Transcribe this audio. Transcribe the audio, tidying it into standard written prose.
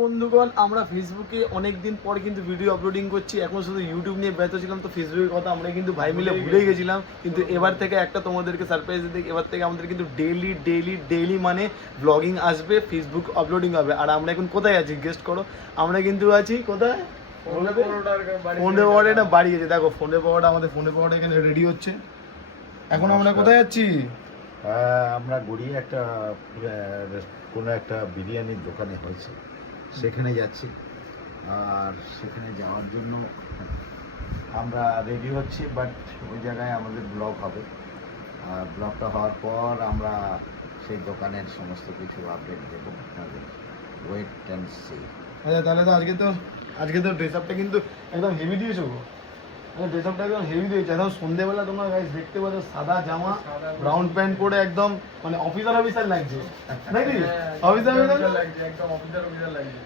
বন্ধুগণ, আমরা ফেসবুকে অনেকদিন পর কিন্তু ভিডিও আপলোডিং করছি। এখন শুধু ইউটিউব নিয়ে ব্যস্ত ছিলাম, তো ফেসবুকের কথা আমরা কিন্তু ভাই মিলে ভুলে গেছিলাম। কিন্তু এবার থেকে একটা তোমাদেরকে সারপ্রাইজ দিই, এবার থেকে আমাদের কিন্তু ডেইলি মানে ব্লগিং আসবে, ফেসবুক আপলোডিং হবে। আর আমরা এখন কোথায় আছি গেস্ট করো? আমরা কিন্তু আছি কোথায়? ফোনে পাওয়াটা বাড়ি গেছে। দেখো ফোনে পাওয়াটা, আমাদের ফোনে পাওয়াটা এখানে রেডি হচ্ছে। এখন আমরা কোথায় যাচ্ছি? আমরা গড়িয়ে একটা কোনো একটা বিরিয়ানির দোকানে হয়েছে, সেখানে যাচ্ছি। আর সেখানে যাওয়ার জন্য আমরা রেডি হচ্ছি, বাট ওই জায়গায় আমাদের ব্লগ হবে। আর ব্লগটা হওয়ার পর আমরা সেই দোকানের সমস্ত কিছু আপডেট দেবো আপনাদের। Wait and see. আচ্ছা, তাহলে তো আজকে তো ড্রেস আপটা কিন্তু একদম হেভি দিয়েছো গো। ড্রেস আপটা একদম হেভি দিয়েছে। একদম সন্ধ্যেবেলা তোমরা গাইস দেখতে পাচ্ছ, সাদা জামা, ব্রাউন প্যান্ট পরে একদম মানে অফিসার লাগছে নাকি? অফিসার লাগছে, একদম অফিসার লাগছে।